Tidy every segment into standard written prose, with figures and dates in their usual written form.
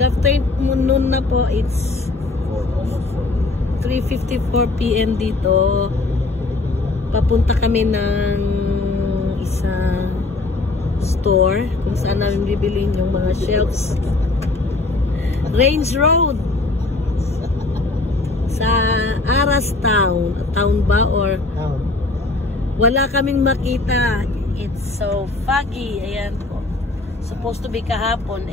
Good afternoon na po. It's 3:54 PM dito. Papunta kami ng isang store kung saan namin bibilin yung mga shelves. Range Road sa Aras Town. Town ba or wala kaming makita. It's so foggy. Ayan po. Supposed to be kahapon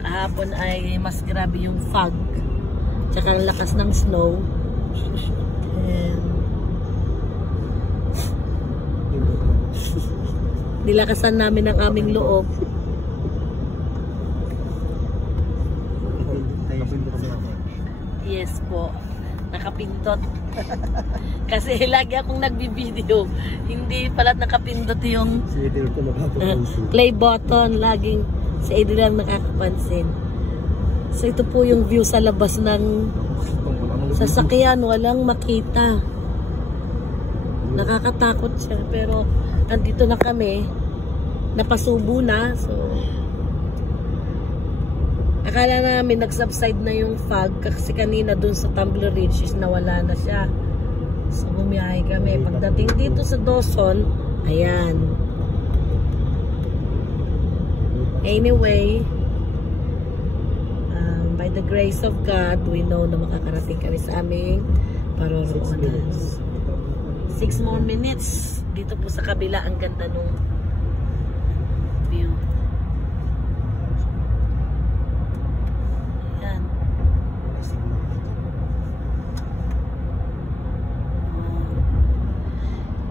kahapon ay mas grabe yung fog. Tsaka ang lakas ng snow. And nilakasan namin ang aming loob. Yes po. Nakapindot. Kasi lagi akong nagbibideo. Hindi pala nakapindot yung play button. Laging si Eddie lang nakakapansin. So ito po yung view sa labas ng sasakyan. Walang makita. Nakakatakot siya. Pero andito na kami. Napasubo na. So akala namin nag-subside na yung fog. Kasi kanina dun sa Tumbler Ridge is nawala na siya. So bumiyahe kami. Pagdating dito sa Dawson, ayan. Anyway, by the grace of God, we know na makakarating kami sa aming paroroonan. 6 more minutes. Dito po sa kabila, ang ganda nung view. Ayan.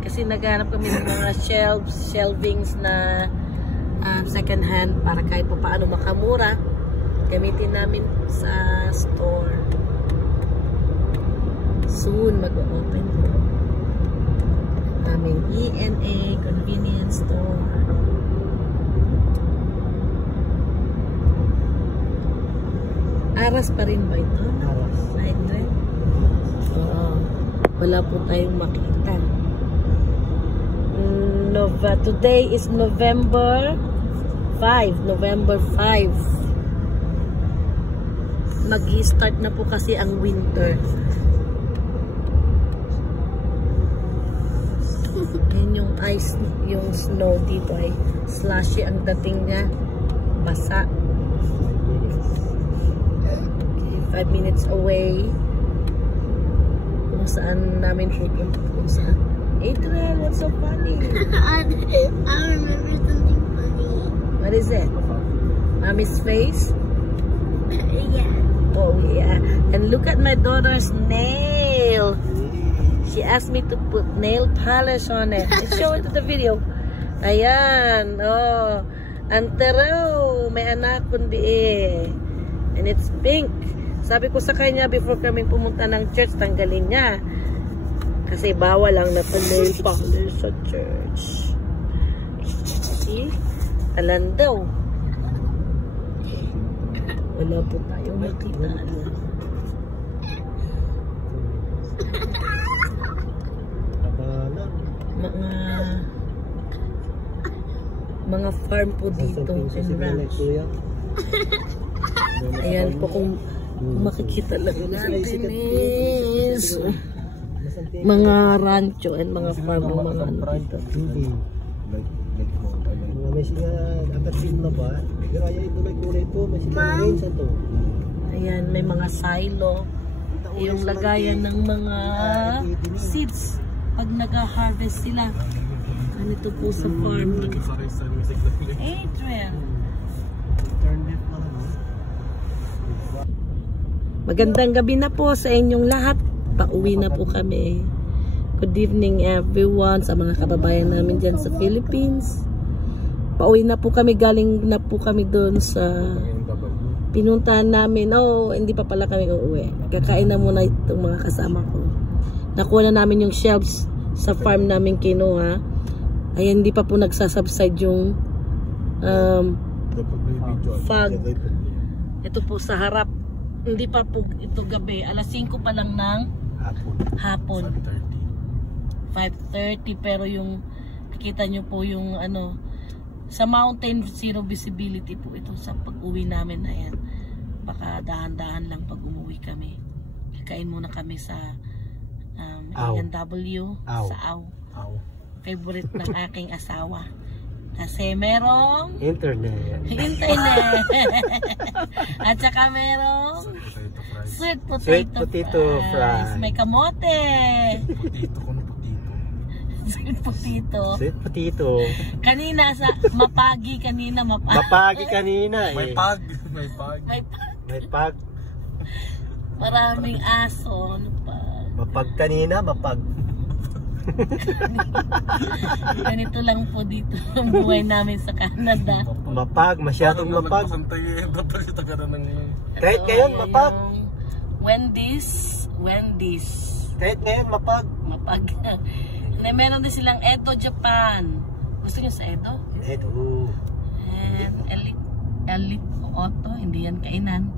Kasi naghanap kami ng mga shelvings na second hand para kahit po paano makamura gamitin namin sa store. Soon mag-open aming ENA convenience store. Aras pa rin ba ito? Aras. Wala po tayong makita. Today is November 5. Mag-i-start na po kasi ang winter. Yan yung ice, yung snow dito ay slushy ang dating niya. Basa. Okay, 5 minutes away. Kung saan namin pupunta. Kung saan. Adriel, what's so funny? I remember something funny. What is it? Mommy's face? Yeah. Oh yeah. And look at my daughter's nail. She asked me to put nail polish on it. Show it to the video. Ayan. Oh. Antero. May anak kundi eh. And it's pink. Sabi ko sa kanya before kami pumunta ng church, tanggalin niya. Kasi bawal lang na nail polish sa church. See? Alan daw. Wala po tayong makita. Mga farm po dito. Ayan po kung makikita lang natin is mga rancho and mga farm ng mga ano dito. Ayan, may mga silo. Yung lagayan ng mga seeds pag nag-harvest sila. Ganito po sa farm. Adrian. Magandang gabi na po sa inyong lahat. Pauwi na po kami. Good evening everyone sa mga kababayan namin dyan sa Philippines. Pauwi na po kami. Galing na po kami doon sa pinuntahan namin. Oh, hindi pa pala kami uuwi. Kakain na muna itong mga kasama ko. Nakuha na namin yung shelves sa farm namin kinuha. Ay, hindi pa po nagsasubside yung fog. Ito po sa harap. Hindi pa po ito gabi. Alas 5 pa lang ng hapon. 5:30 pero yung nakita nyo po yung ano Sa mountain, zero visibility po ito sa pag-uwi namin na yan. Baka dahan-dahan lang pag umuwi kami. Kakain muna kami sa A&W sa Aw. Favorite ng aking asawa. Kasi merong internet. At saka merong sweet Sweet potato potato fries. May kamote. Sweet potato. Kanina sa mapagi kanina. Mapagi kanina eh. May pag. Maraming aso. Ano pa? Mapag kanina, mapag. Ganito lang po dito ang buhay namin sa Canada. Mapag, masyadong mapag. Kahit ngayon, mapag. Wendy's. Kahit ngayon, mapag. Meron din silang Edo, Japan. Gusto niyo sa Edo? Edo. And Elite Auto, hindi yan kainan.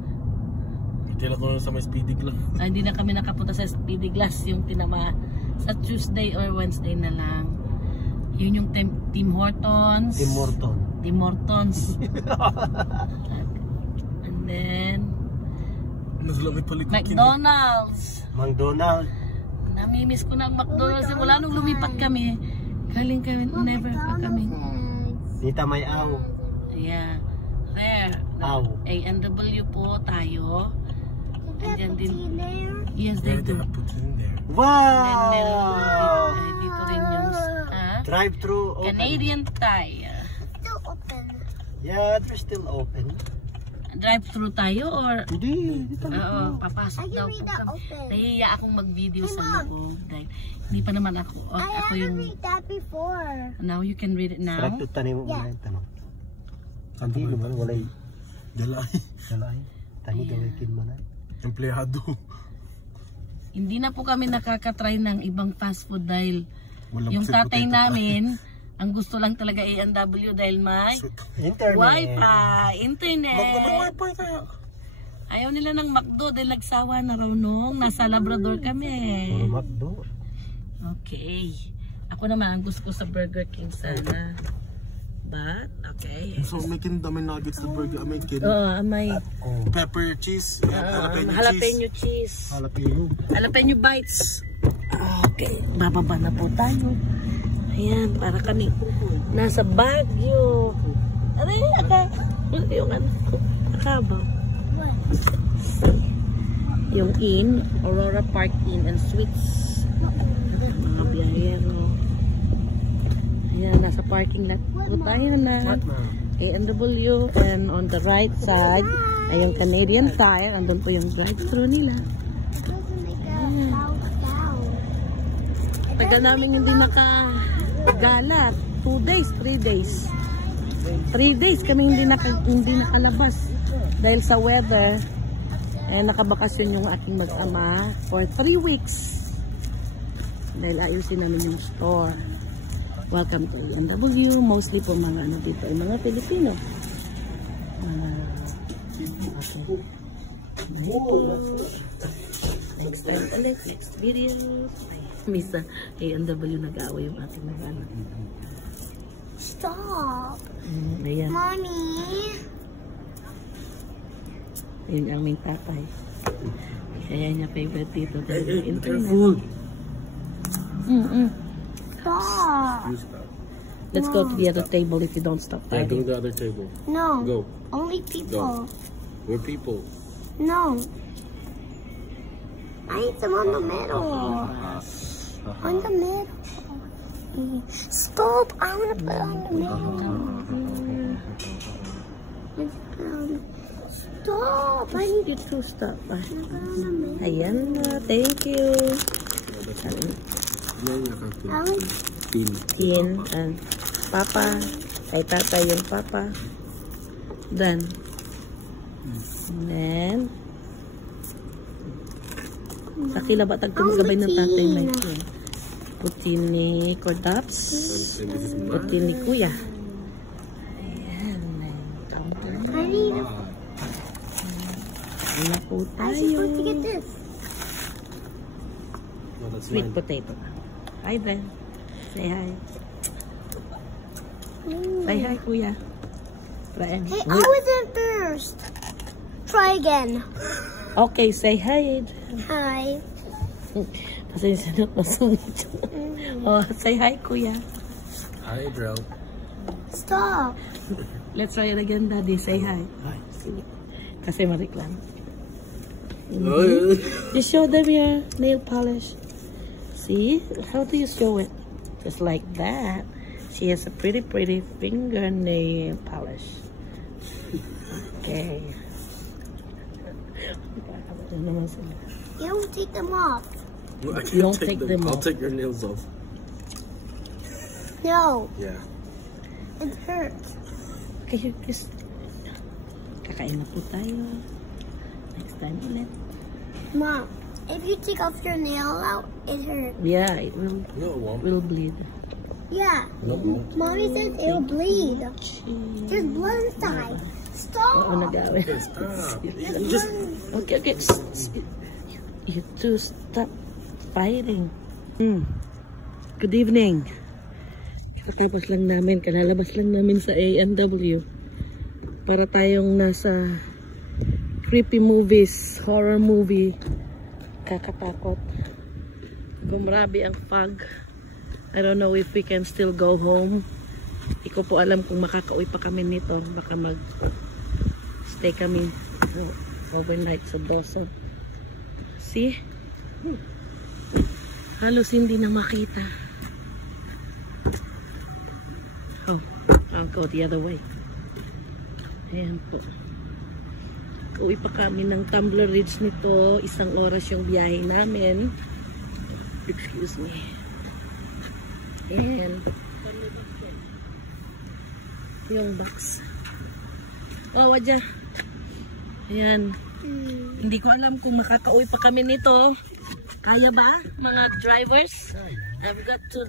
Itila ko sa may Speedy Glass. Hindi na kami nakapunta sa Speedy Glass, yung tinama sa Tuesday or Wednesday na lang. Yun yung Tim Hortons. Tim Hortons. And then McDonald's. Namimiss ko na ang McDonald's. Wala nung lumipat kami. Galing kami, never pa kami. Dita may aw. Yeah. There. A&W po tayo. Andyan din. Yes, they do. Wow! Dito rin yung drive-thru open. Canadian Tire. Still open. Yeah, they're still open. Drive-thru tayo or? Hindi. Oo, papasok daw po kami. Nahihiya akong mag-video sa loob. Hindi pa naman ako. Ako yung... I read that before. Now you can read it now. Sarap yung tanim mo muna yung tanong. Hindi naman, walay. Dalay. Tanim gawin mo na. Empleyado. Hindi na po kami nakakatry ng ibang fast food dahil Walang yung sweet tatay potato namin, ang gusto lang talaga A&W dahil may Internet. internet. Mag-wifi kaya. Ayaw nila ng McDo dahil nagsawa na raw nung nasa Labrador kami. Puro McDo. Okay. Ako naman, ang gusto ko sa Burger King sana. But, okay. So may kinda, may nuggets na burger, may kid. May Pepper cheese, jalapeno cheese. Jalapeno Bites. Okay, bababa na po tayo. Ayan, para kami nasa Baguio. Yung ano, akabaw. Yung Inn, Aurora Park Inn and Suites. Mga biyayero. Ayan, nasa parking lot po tayo na. A&W, and on the right side ay yung Canadian Tire. Andun po yung drive-thru nila. Tagal namin hindi nakagala. 2 days, 3 days. 3 days kami hindi nakalabas dahil sa weather. Nakabakasyon yung aking mag-ama for 3 weeks dahil ayusin namin yung store. Welcome to A&W. Mostly po mga ano dito ay mga Pilipino. Next time ulit, next video. Misa A&W nag-aaway yung ating nag-ano. Stop. Ayan. Mommy. Ayun ang aming tatay. Kaya niya favorite dito dahil internet. Stop. Let's go to the other table if you don't stop Yeah, go to typing. the other table. No. Go. Only people. We're people. No. I need some on the middle. On the middle. Stop. I want to put on the middle. Stop. I need you to stop. Ayan na. Thank you. Tin. And Papa. Ay tatay yung Papa. Done. And then Sakila ba tagtumagabay ng tatay may putin ni Cordaps. Putin ni Kuya. Ayan. I need Ano po I'm tayo? supposed to get this. Sweet potato. Hi, Ben. Say hi. Say hi, Kuya. Friend. Hey, I was in first. Try again. Okay, say hi. Hi. Pasensya na, pasungit. Oh, say hi, Kuya. Hi, bro. Stop. Let's try it again, Daddy. Say hi. Hi. Kasi mariklan. You show them your nail polish. See? How do you show it? Just like that. She has a pretty fingernail polish. Okay. You don't take them off. No, I can't You don't take them I'll off. take your nails off. No, Yeah. it hurts. Okay, just kakain na po tayo. Next time ulit. Mom, if you take off your nail out, it hurts. Yeah, it will No, it won't. bleed. Yeah. No, it won't. Mommy says it'll bleed. There's blood inside. Oo, Stop. nag-away. Stop. There's blood. Okay. You two stop fighting. Good evening. Kakatapos lang namin, kanalabas lang namin sa A&W. Para tayong nasa creepy movies, horror movie. Kakatakot. Gumrabi ang fog. I don't know if we can still go home. Hindi ko po alam kung makakauwi pa kami nito. Baka stay kami overnight sa Dawson. See? Halos hindi na makita. Oh, I'll go the other way. Ayan po. Uwi pa kami ng Tumbler Ridge nito. 1 oras yung biyahe namin. Excuse me. And yung box. Oh, wadya. Ayan. Hindi ko alam kung makakauwi pa kami nito. Kaya ba, mga drivers?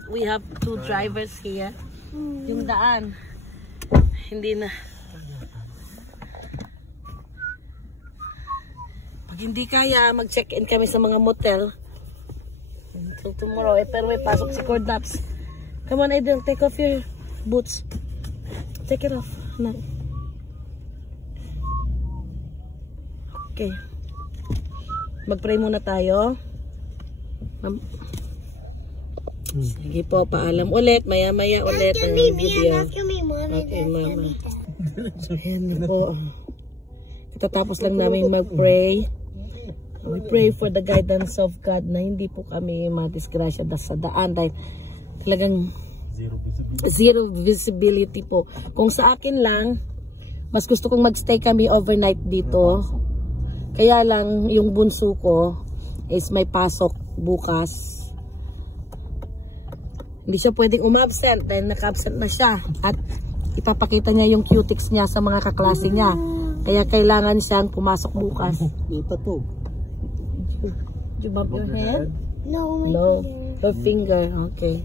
We have 2 drivers here. Yung daan. Hindi na. Pag hindi kaya, mag-check-in kami sa mga motel. Until tomorrow. Pero may pasok si Cordaps. Come on, Aiden. Take off your boots. Take it off. No. Okay. Mag-pray muna tayo. Sige po, paalam ulit. Maya-maya ulit ang video. Okay, Mama. Ayan po. Katatapos lang namin mag-pray. We pray for the guidance of God na hindi po kami madisgrasya sa daan dahil talagang zero visibility po. Kung sa akin lang, mas gusto kong magstay kami overnight dito. Kaya lang yung bunso ko is may pasok bukas. Hindi siya pwedeng umabsent dahil naka-absent na siya. At ipapakita niya yung cutics niya sa mga kaklase niya. Kaya kailangan siyang pumasok bukas. Ito po. Did you bump your head? No, No. Her finger. Okay.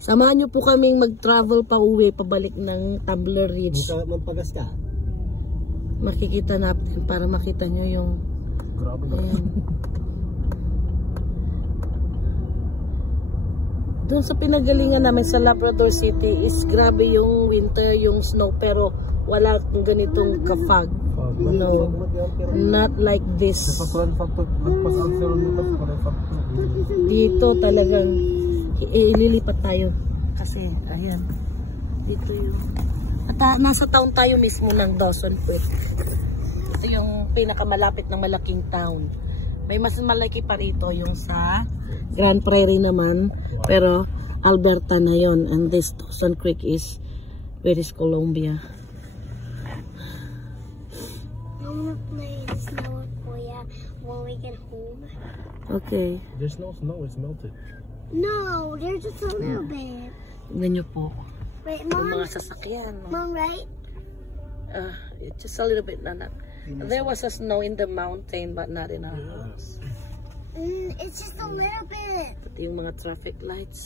Samahan niyo po kaming mag-travel pa uwi, pabalik ng Tumbler Ridge. Mampagas ka. Makikita natin para makita niyo yung Grabe na. Doon sa pinagalingan namin sa Labrador City is grabe yung winter, yung snow, pero wala kang ganitong kafag. No, not like this. Dito talagang ililipat tayo. Kasi, ayan. Dito yung... At nasa town tayo mismo ng Dawson Point. Ito yung pinakamalapit ng malaking town. May mas malaki pa rito yung sa Grand Prairie naman. Pero Alberta na yon. And this Dawson Creek is British Columbia. I wanna play in the snow with Kuya when we get home. Okay. There's no snow, it's melted. No, there's just a little bit. Tingnan nyo po. Right, Yung Mom? mga sasakyan. No? Mom, right? It's just a little bit na. There was a snow in the mountain but not in our house. It's just a little bit. Pati yung mga traffic lights.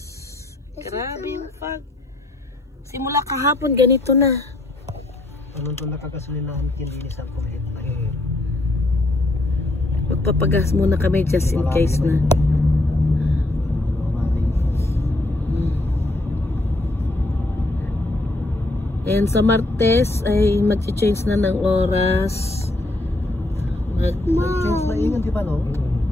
Grabe yung fog. Simula kahapon, ganito na. Anong ito nakakasulinahan kinilisan ko rin. Magpapagas muna kami just in case na. And sa Martes ay mag-change na ng oras. Change na ingon, di ba no?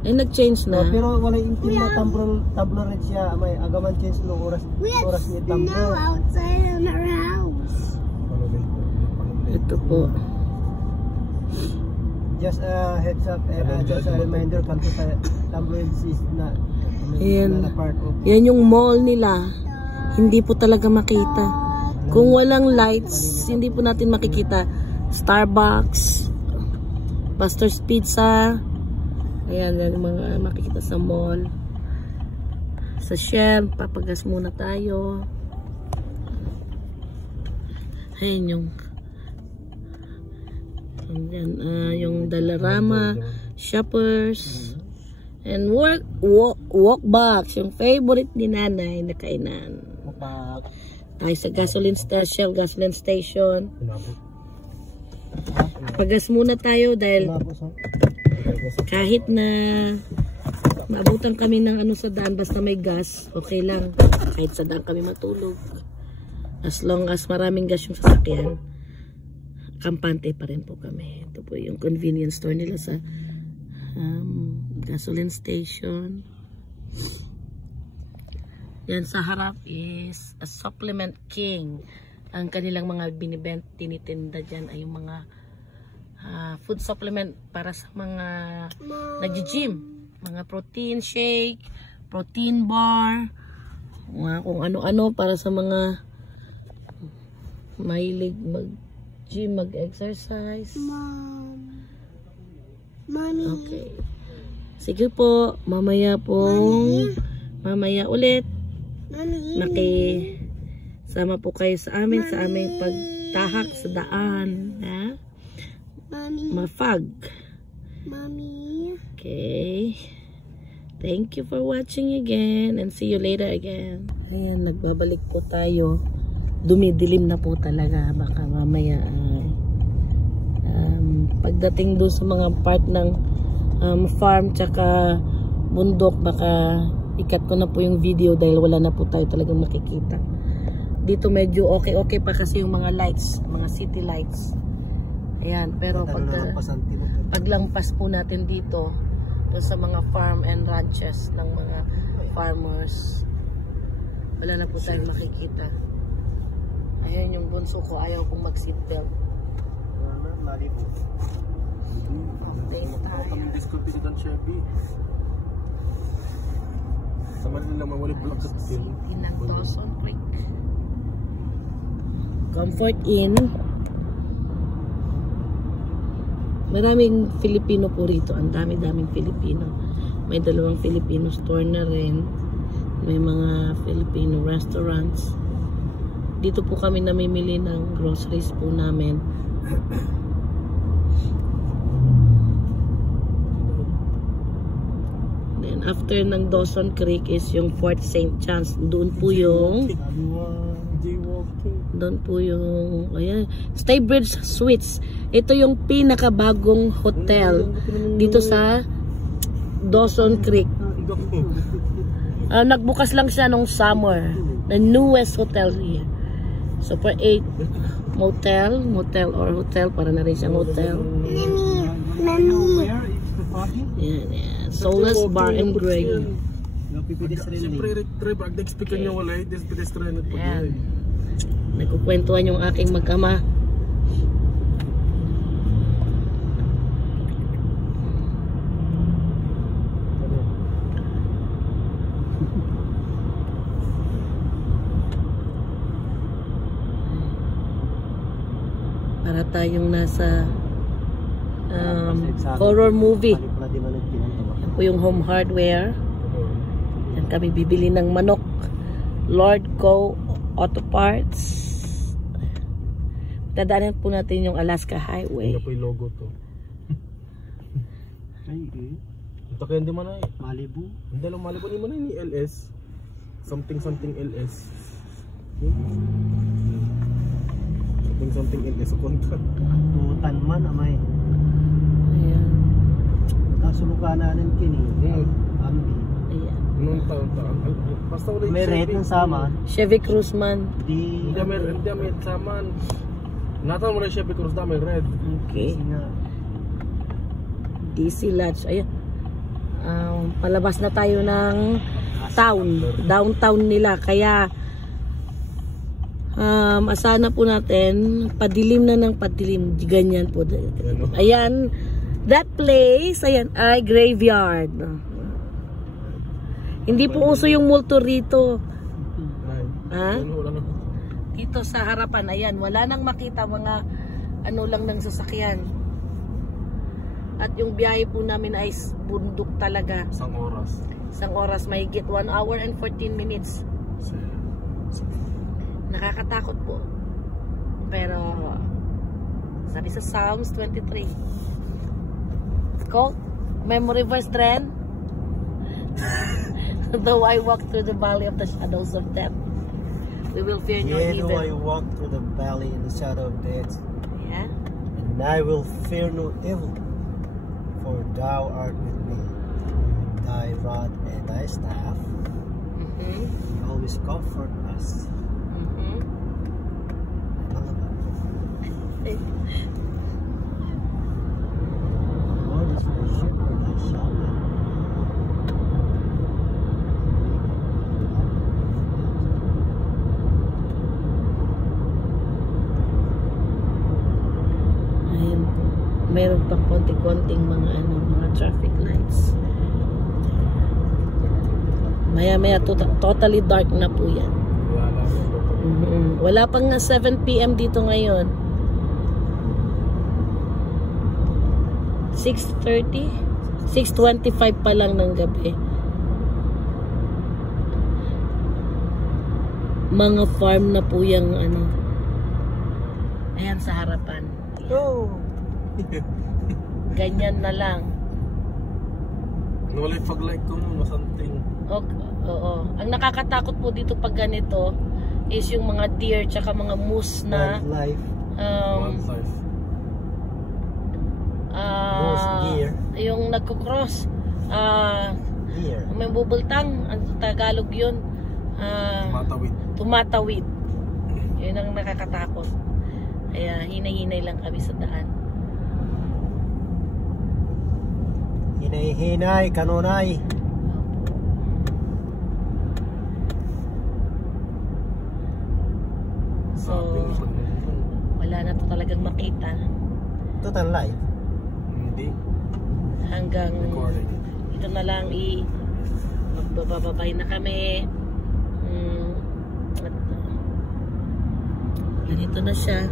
Ay nag-change na. Pero wala yung team na tumbler rin siya. May agaman change ng oras ni Snow tumbler. outside in our house. Ito po. Just a heads up, just a reminder, kanto sa tumbler is na Ayan. na part of. Yan yung mall nila. Hindi po talaga makita. Kung walang lights, hindi po natin makikita. Starbucks, Buster's Pizza. Ayan, yan yung mga makikita sa mall. Sa Shell, papagas muna tayo. Ayan yung Dalarama, Shoppers, and walk box, yung favorite ni nanay na kainan. Tayo sa Shell gasoline station. Pagas muna tayo dahil kahit na maabutan kami ng ano sa daan, basta may gas, okay lang. Kahit sa daan kami matulog. As long as maraming gas yung sasakyan, kampante pa rin po kami. Ito po yung convenience store nila sa gasoline station. Yan sa harap is a Supplement King. Ang kanilang mga tinitinda dyan ay yung mga food supplement para sa mga nag-gym. Mga protein shake, protein bar, mga kung ano-ano para sa mga mahilig mag-gym, mag-exercise. Mommy. Okay. Sige po, mamaya ulit. Mommy. Sama po kayo sa amin sa aming pagtahak sa daan. Ha? Mommy. Mafag. Mommy. Okay. Thank you for watching again and see you later again. Ayan, nagbabalik po tayo. Dumidilim na po talaga. Baka mamaya pagdating doon sa mga part ng farm tsaka bundok, baka ikat ko na po yung video dahil wala na po tayo talagang makikita. Dito medyo okay pa kasi yung mga lights, mga city lights. Ayan, pero paglampas po natin dito sa mga farm and ranches ng mga farmers, wala na po tayong makikita. Ayan yung bunso ko, ayaw kong mag-seatbelt. Update tayo. Sa Manila mawali block sa City ng Dawson Creek. Comfort Inn. Maraming Filipino po rito. Ang dami-daming Filipino. May 2 Filipino store na rin. May mga Filipino restaurants. Dito po kami namimili ng groceries po namin. Then after ng Dawson Creek is yung Fort St. John's. Doon po yung ayan, Staybridge Suites. Ito yung pinakabagong hotel dito sa Dawson Creek. Nagbukas lang siya nung summer. The newest hotel here. Super 8 motel or hotel, para na rin siyang hotel. Mommy. Yan. Soulless Bar and Grill. Siyempre, nag-expect niya wala yung pedestrian at pag-ihay. Nagkukwentuhan yung aking mag-ama. Para tayong nasa horror movie. Yan po yung Home Hardware. Yan kami bibili ng manok. Lord Co Auto Parts. Dadaanan po natin yung Alaska Highway. Ito po yung logo to. Ito kaya hindi man ay Malibu. Hindi lang Malibu ni man ni LS. Something LS. Something LS kontra. Tutan man amay. Ayan. Kasulukanan kini. Ambi. Ayan. Noong taon. Basta wala May red ng saman. Chevy Cruze man. Di... Hindi may saman. Natan mo rin siya because may red. Okay. Kasi nga. DC Lodge. Ayun. Palabas na tayo ng town. Downtown nila. Kaya asahan na po natin. Padilim na ng padilim. Ganyan po. Ayan. That place, ayan, ay graveyard. Hindi po uso yung multo rito. Ha? Dito sa harapan, ayan, wala nang makita, mga ano lang ng sasakyan. At yung biyahe po namin ay bundok talaga. Isang oras. Isang oras, mahigit 1 hour and 14 minutes. Nakakatakot po. Pero sabi sa Psalms 23, it's called memory verse trend. Though I walk through the valley of the shadows of death, we will fear no Yea, evil. though I walk through the valley in the shadow of death, Yeah. and I will fear no evil, for thou art with me. Thy rod and thy staff always comfort us. Lord is my shepherd, I shall not Ayun po. Meron pang konti-konting mga mga traffic lights. Maya-maya totally dark na po yan. Wala pang nga 7 PM dito ngayon. 6:30? 6:25 pa lang ng gabi. Mga farm na po yung ano. Ayan sa harapan. go. Ganyan na lang. Wala yung pag-like ko mo, masanting. Oo. Ang nakakatakot po dito pag ganito is yung mga deer tsaka mga moose na Wildlife. Wildlife. Moose, deer. Yung nagko-cross. Deer. May bubultang, ang Tagalog yun. Matawid. Tumatawid. Yun ang nakakatakot. Kaya hinay-hinay lang kami sa daan. Hinay-hinay, kanunay. So, wala na to talagang makita. Total live. Hindi. Hanggang Recording. ito na lang magbababay na kami. At ganito na siya.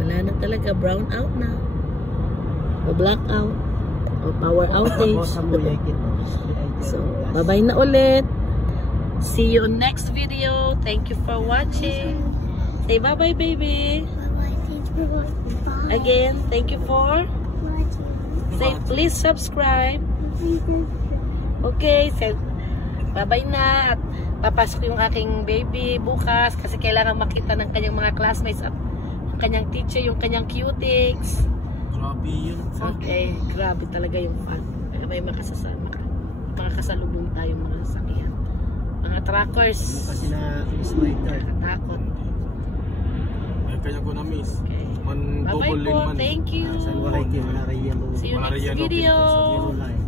Wala na talaga, brown out na. O black out. O power outage. So, bye-bye na ulit. See you on next video. Thank you for watching. Say bye-bye, baby. Bye-bye. Thanks for watching. Bye. Again, thank you for Watching. say please subscribe. Okay, say bye-bye na. At papasok yung aking baby bukas kasi kailangan makita ng kanyang mga classmates at ang kanyang teacher, yung kanyang cutics. Grabe yun. Okay, grabe talaga yung fun. May makasasama ka. Mga kasalubong tayo mga sasakyan. Mga truckers. Kasi na sweater. Nakatakot. Ay, kaya ko na miss. Okay. Man Bye-bye double po. lane man. Thank you. Saan wala yung yellow. See you Wala next rin yellow video. filters. Yellow line.